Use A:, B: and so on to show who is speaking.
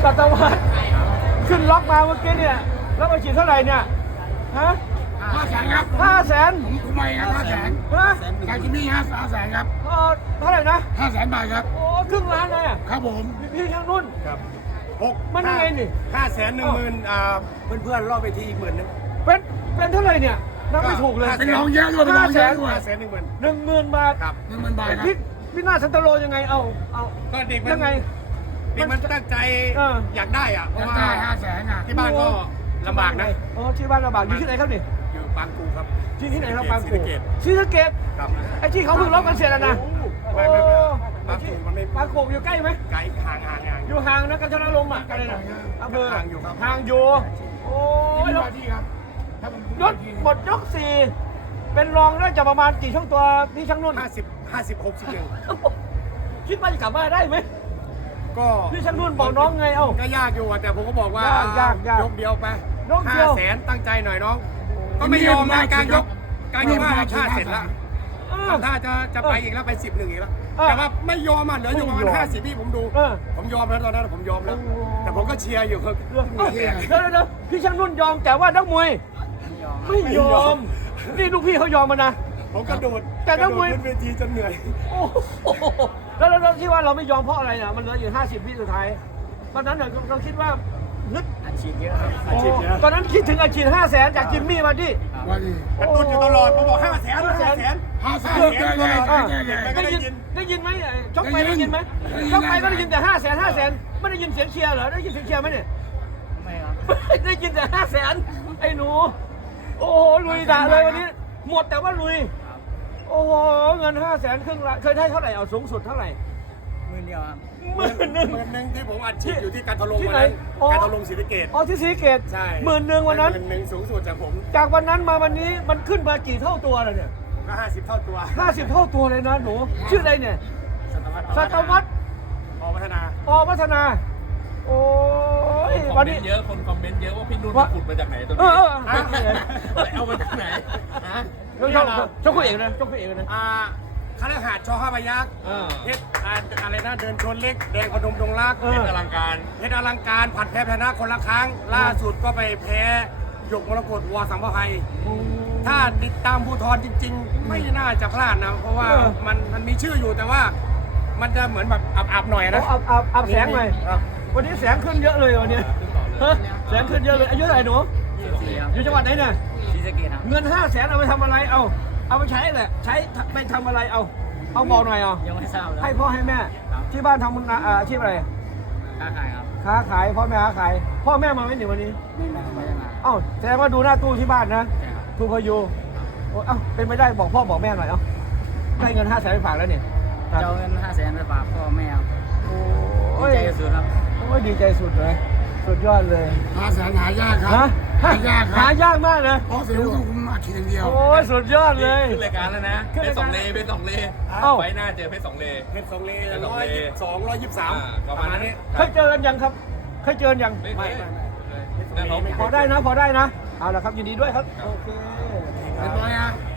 A: ศตวรรษขึ้นล็อกมาเมื่อกี้เนี่ยแล้วมาฉีดเท่าไหร่เนี่ยฮะ
B: 500,000ครับ
A: 500,000
B: ผมไม่ครับ500,000
A: ฮะ
B: กาจิมี่500,000ครับ
A: เท่าไหร่นะ
B: 500,000 บาทครับ
A: โอ้ครึ่งล้านเลยอ่ะ
B: ครับผม
A: พี่ช่างนุ่น
C: ครับ
A: มันยังไงนี่
C: 510,000เพื่อนๆรอบไปทีอีก10,000นึง
A: เป็นเท่าไหร่เนี่ยนับไม่ถูกเลย
B: เป็นรองเยอะด้วยเป็นรองเยอะด้วย
A: 10,000 บาท
C: ครับ
B: 10,000 บาทครับ
A: พี่นาสันตโลยังไงเอา
C: ก็เด็กมัน
A: ยังไง
C: เด็กมันตั้งใจอยากได้อ่ะเพราะว่า
B: ได้500,000อ่ะ
C: ที่บ้านก็ลำบากนะ
A: ที่บ้านลำบากอยู่ที่ไหนครับนี่
C: อยู่บางกูครับ
A: ที่ไหนครับบางกูศรีสะเกษ
C: ครับ
A: ไอ้ที่เขาเพิ่งล็อกกันเสร็จแล้วนะ
C: ไม่บางกูมันไม่
A: บางกูอยู่ใกล้ไหม
C: ไกลห่าง
A: อยู่ห่างนะกันชนะลมอ่ะอะไรนะอำเภอ
C: ห่างอยู่ครับ
A: ห่างอยู่โอ้ย
B: ที่ครับ
A: ยศหมดยก4เป็นรองน่าจะประมาณกี่ช่องตัวพี่ช่างนุ่น
C: 50 61
A: คิดว่าจะกลับมาได้ไหม
C: ก็
A: พี่ช่างนุ่นบอกน้องไง
C: ก็ยากอยู่แต่ผมก็บอกว่าย
A: ก
C: เดียวไป500,000ตั้งใจหน่อยน้องก็ไม่ยอมนะการยก5ชาติเสร็จแล้วถ้าจะไปอีกแล้วไป11อีกแล้วแต่ว่าไม่ยอมอ่ะเหลืออยู่ประมาณ50พี่ผมดูผมยอมแล้วตอนนั้นผมยอมแล้วแต่ผมก็เชียร์อยู่ครับ
A: เดี๋ยวพี่ช่างนุ่นยอมแต่ว่านักมวยไม่ยอมนี่ลูกพี่เขายอมมานะ
C: ผมกระโดด
A: แต่นักมวย
C: ขึ้นเวทีจนเหนื่อย
A: แล้วที่ว่าเราไม่ยอมเพราะอะไรนะมันเหลืออยู่50วิสุดท้ายตอนนั้นเราคิดว่านึก
D: อาชีพเยอะครับ
A: ตอนนั้นคิดถึงอาชีพ500,000จากจิมมี่มาดิ
C: กระตุ้นอยู่ตลอดผมบอก500,000
A: ได้ยินไหมชกไปได้ยินไหมชกไปก็ได้ยินแต่500,000ไม่ได้ยินเสียงเชียร์เหรอได้ยินเสียงเชียร์ไหมเนี่ย
D: ไม่ครับ
A: ได้ยินแต่500,000ไอ้หนูโอ้โหลุยด่าเลยวันนี้หมดแต่ว่าลุยโอ้โหเงิน500,000ครึ่งละเคยได้เท่าไหร่เอาสูงสุดเท่าไหร่
D: 10,000 เดียวครับ
C: 10,000ที่ผมอัดฉีดอยู่ที่การทะลงวันนั้นการทะลงศรีสะเกษ
A: ที่ศรีสะเกษ
C: ใช่
A: 10,000วันนั้น
C: 10,000สูงสุดจากผม
A: จากวันนั้นมาวันนี้มันขึ้นมากี่เท่าตัวเลยเนี่ย
C: ก็50 เท่าตัว
A: 50 เท่าตัวเลยนะหนูชื่ออะไรเนี่ยสัตวัฒน์
C: อพัฒนา
A: โอ้ย
E: วันนี้เยอะคนคอมเมนต์เยอะว่าพี่นุ่นขุดมาจากไหนตัวนี้เอามาจากไหน
A: ชกคู่เอกนะ
C: คณะหาดชอ5 พยัคฆ์เพชรอะไรนะเดินชนเล็กแดงพนมดงรัก
E: เพชรอลัง
C: การผัดแพ้ชนะคนละครั้งล่าสุดก็ไปแพ้หยกมรกตวัวสัมภไพถ้าติดตามภูทรจริงๆไม่น่าจะพลาดนะเพราะว่ามันมีชื่ออยู่แต่ว่ามันจะเหมือนแบบอับหน่อยนะ
A: อับแสงหน่อยวันนี้แสงขึ้นเยอะเลยวันนี้แสงขึ้นเยอะเลยอายุเท่าไหร่หนูอยู่จังหวัดไหนเนี่ย
D: ศรีสะเกษครับ
A: เงิน500,000เอาไปทำอะไรเอาไปใช้แหละใช้ไปทำอะไรเอาบอกหน่อย
D: ยังไม่ทราบ
A: ให้พ่อให้แม่ที่บ้านทำอาชีพอะไร
D: ค้าขายครับ
A: ค้าขายพ่อแม่ค้าขายพ่อแม่มาไหมหนิวันนี้
D: ไม่ได้มา
A: แสดงว่าดูหน้าตู้ที่บ้านนะตู้พยูเป็นไม่ได้บอกพ่อบอกแม่หน่อยได้เงิน500,000ไปฝากแล้วเนี่ย
D: จะเอาเงิน500,000ไปฝากพ่อแม่ครับดีใจสุดครับ
A: ดีใจสุดเลยสุดยอดเลย
B: 500,000หายากครับห
A: ายากมากเลย
B: เพราะสิวต้องคุมอัดฉีดอย่างเดียว
A: โอ้ยสุดยอดเลย
E: ขึ้นรายการแล้วนะเพชร2 เลไฟหน้าเจอเพชร2 เล
C: 123ประมาณนี้
A: เคยเจอกันยังครับเคยเจอยัง
E: ไม่
A: พอได้นะเอาละครับยินดีด้วยครับโอเค
B: เรียบร้อยนะ